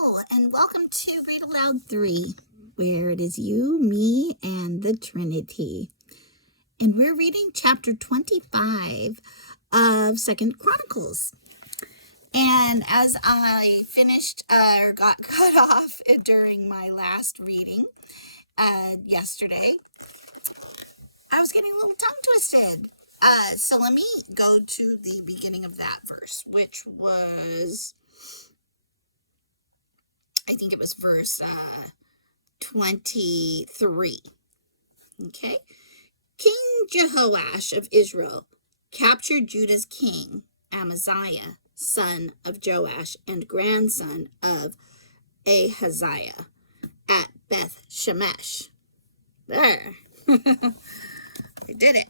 Hello, and welcome to Read Aloud 3, where it is you, me, and the Trinity. And we're reading chapter 25 of 2nd Chronicles. And as I finished or got cut off during my last reading yesterday, I was getting a little tongue twisted. So let me go to the beginning of that verse, which was, I think it was verse 23. Okay. King Jehoash of Israel captured Judah's king, Amaziah, son of Joash and grandson of Ahaziah, at Beth Shemesh. There. We did it.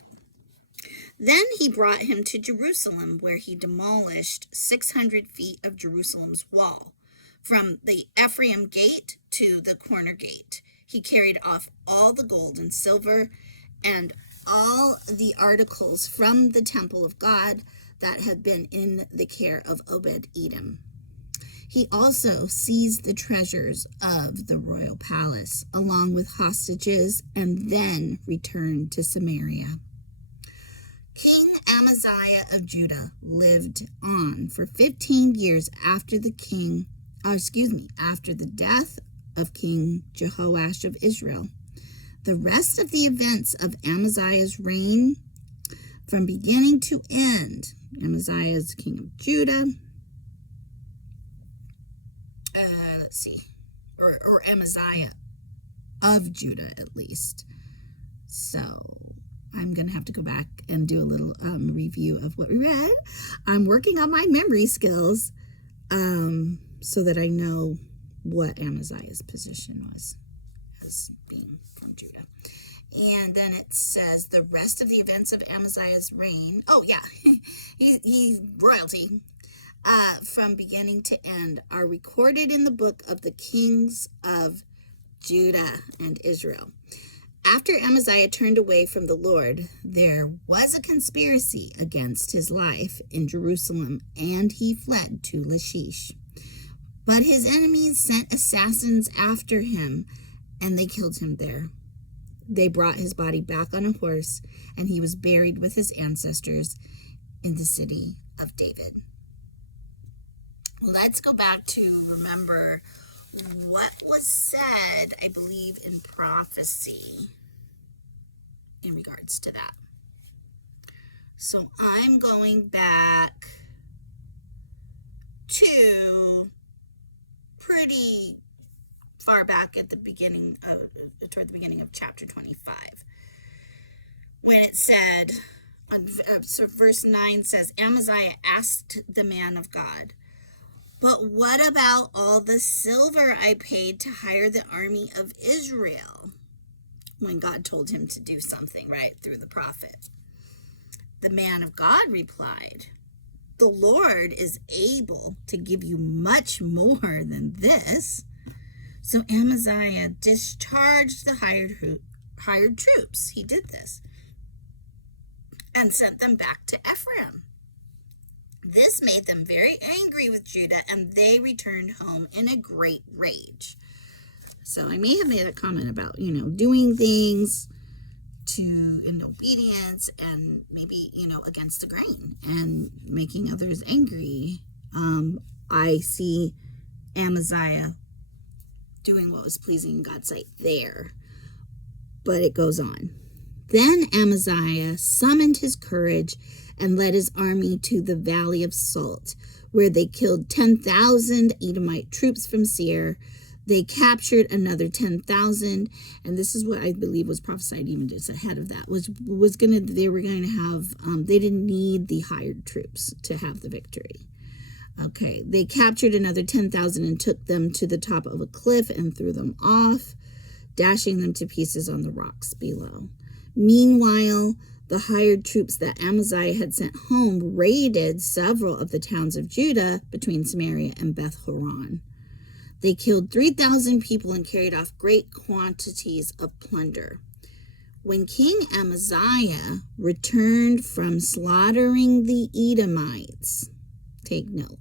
Then he brought him to Jerusalem, where he demolished 600 feet of Jerusalem's wall, from the Ephraim gate to the corner gate. He carried off all the gold and silver and all the articles from the temple of God that had been in the care of Obed-Edom. He also seized the treasures of the royal palace, along with hostages, and then returned to Samaria. King Amaziah of Judah lived on for 15 years after the death of King Jehoash of Israel. The rest of the events of Amaziah's reign, from beginning to end, Amaziah is king of Judah. Or Amaziah of Judah, at least. So I'm going to have to go back and do a little review of what we read. I'm working on my memory skills so that I know what Amaziah's position was as being from Judah. And then it says the rest of the events of Amaziah's reign. Oh, yeah, he's royalty. From beginning to end are recorded in the book of the kings of Judah and Israel. After Amaziah turned away from the Lord, there was a conspiracy against his life in Jerusalem, and he fled to Lachish. But his enemies sent assassins after him, and they killed him there. They brought his body back on a horse, and he was buried with his ancestors in the city of David. Let's go back to remember what was said, I believe, in prophecy in regards to that. So I'm going back to pretty far back at the beginning toward the beginning of chapter 25, when it said, so verse 9 says, Amaziah asked the man of God, "But what about all the silver I paid to hire the army of Israel?" When God told him to do something, right, through the prophet. The man of God replied, "The Lord is able to give you much more than this." So Amaziah discharged the hired troops. He did this and sent them back to Ephraim. This made them very angry with Judah, and they returned home in a great rage. So I may have made a comment about, doing things in obedience and maybe, against the grain and making others angry. I see Amaziah doing what was pleasing in God's sight there. But it goes on. Then Amaziah summoned his courage and led his army to the Valley of Salt, where they killed 10,000 Edomite troops from Seir. They captured another 10,000, and this is what I believe was prophesied even just ahead of that, they didn't need the hired troops to have the victory. Okay, they captured another 10,000 and took them to the top of a cliff and threw them off, dashing them to pieces on the rocks below. Meanwhile, the hired troops that Amaziah had sent home raided several of the towns of Judah between Samaria and Beth Horon. They killed 3,000 people and carried off great quantities of plunder. When King Amaziah returned from slaughtering the Edomites, take note,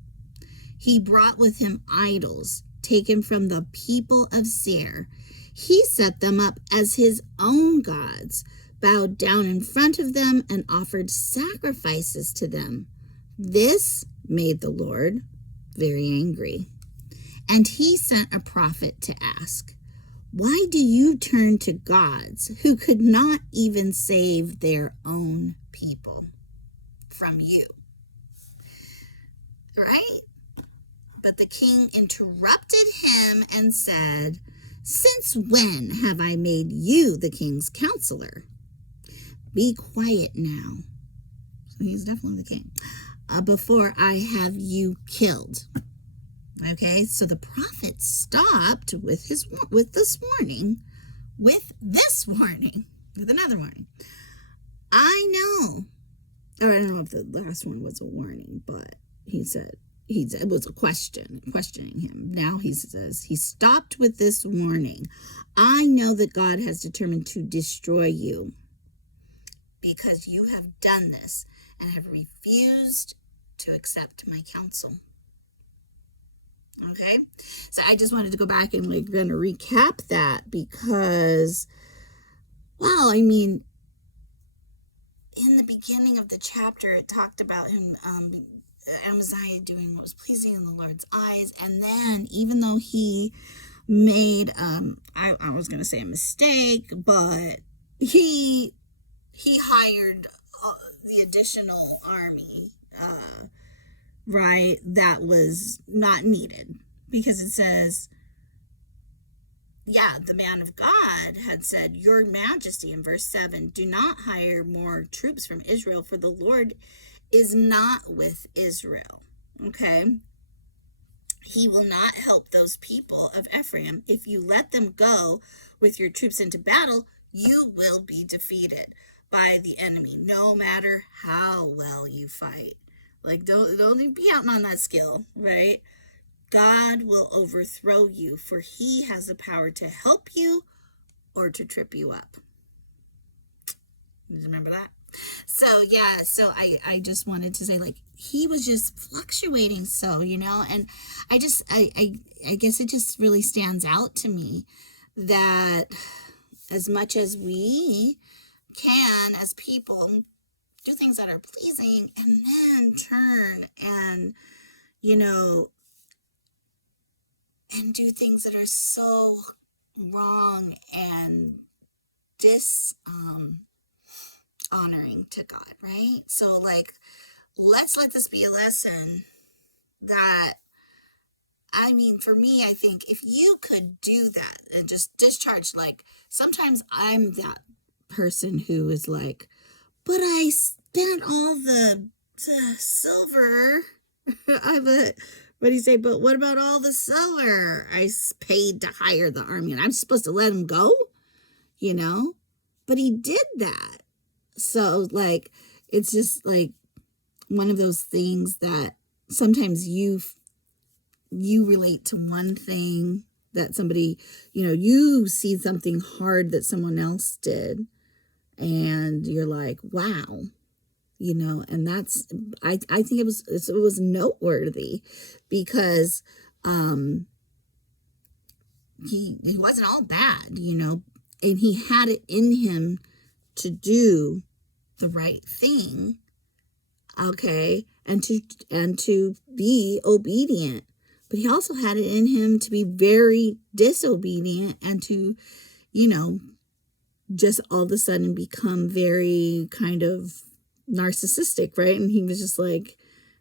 he brought with him idols, taken from the people of Seir. He set them up as his own gods, bowed down in front of them, and offered sacrifices to them. This made the Lord very angry. And he sent a prophet to ask, "Why do you turn to gods who could not even save their own people from you?" Right? But the king interrupted him and said, "Since when have I made you the king's counselor? Be quiet now." So he's definitely the king. "Before I have you killed." Okay, so the prophet stopped with this warning, with another warning. "I know," or I don't know if the last one was a warning, but it was a questioning him. Now he says, he stopped with this warning. "I know that God has determined to destroy you because you have done this and have refused to accept my counsel." Okay, so I just wanted to go back and kind of recap that because, well, I mean, in the beginning of the chapter, it talked about him, Amaziah doing what was pleasing in the Lord's eyes, and then even though he made, I was going to say a mistake, but he hired the additional army, right, that was not needed, because it says, the man of God had said, "Your Majesty," in verse 7, "do not hire more troops from Israel, for the Lord is not with Israel." Okay? "He will not help those people of Ephraim. If you let them go with your troops into battle, you will be defeated by the enemy, no matter how well you fight." Don't be counting on that skill, right? "God will overthrow you, for he has the power to help you or to trip you up." Remember that? So, I just wanted to say, he was just fluctuating, and I guess it just really stands out to me that as much as we can, as people, do things that are pleasing and then turn and, and do things that are so wrong and dishonoring to God, right? So, let's let this be a lesson that, for me, I think if you could do that and just discharge, sometimes I'm that person who is like, "But I spent all the silver." But he say, "But what about all the silver I paid to hire the army, and I'm supposed to let him go?" But he did that. So, it's just one of those things that sometimes you relate to one thing that somebody, you see something hard that someone else did, and you're like, wow, and that's, I think it was noteworthy because, he wasn't all bad, and he had it in him to do the right thing, okay, and to be obedient, but he also had it in him to be very disobedient and to, just all of a sudden become very kind of narcissistic, right? And he was just like,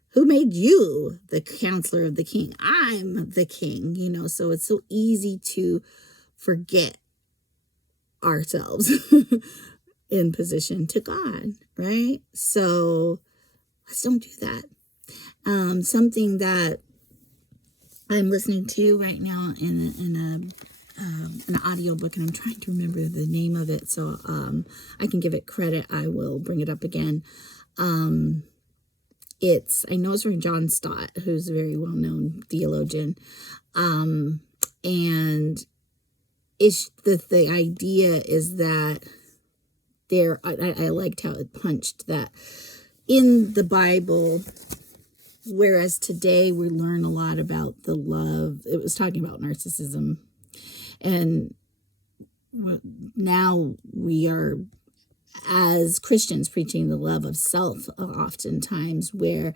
"Who made you the counselor of the king? I'm the king," so it's so easy to forget ourselves in position to God, right? So let's don't do that. Something that I'm listening to right now in an audiobook, and I'm trying to remember the name of it, so I can give it credit. I will bring it up again. I know it's from John Stott, who's a very well-known theologian, and it's the idea is that I liked how it punched that in the Bible Whereas today we learn a lot about the love. It was talking about narcissism. And now we are, as Christians, preaching the love of self oftentimes, where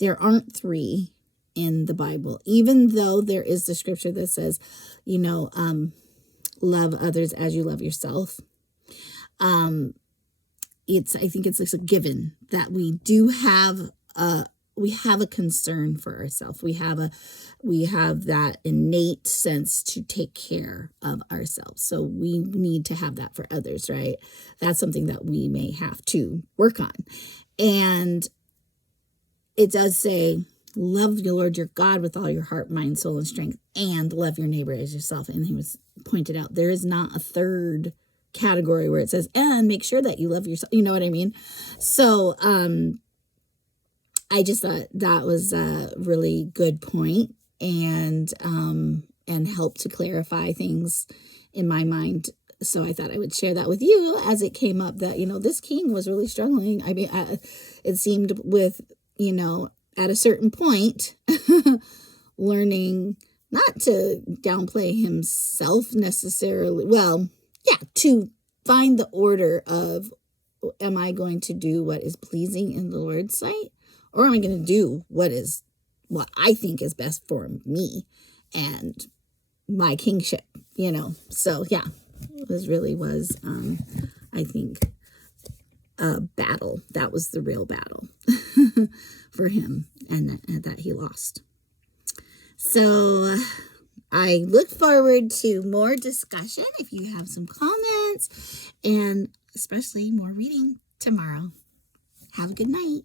there aren't three in the Bible, even though there is the scripture that says, love others as you love yourself. I think it's a given that we do have a concern for ourselves. We have that innate sense to take care of ourselves. So we need to have that for others, right? That's something that we may have to work on. And it does say, love your Lord your God with all your heart, mind, soul, and strength, and love your neighbor as yourself. And he was pointed out, there is not a third category where it says, and make sure that you love yourself. You know what I mean? So I just thought that was a really good point, and helped to clarify things in my mind. So I thought I would share that with you as it came up that, this king was really struggling. I mean, it seemed with, at a certain point, learning not to downplay himself necessarily. Well, yeah, to find the order of, am I going to do what is pleasing in the Lord's sight? Or am I going to do what I think is best for me and my kingship, So, yeah, it was, I think, a battle. That was the real battle for him, and that he lost. So I look forward to more discussion if you have some comments, and especially more reading tomorrow. Have a good night.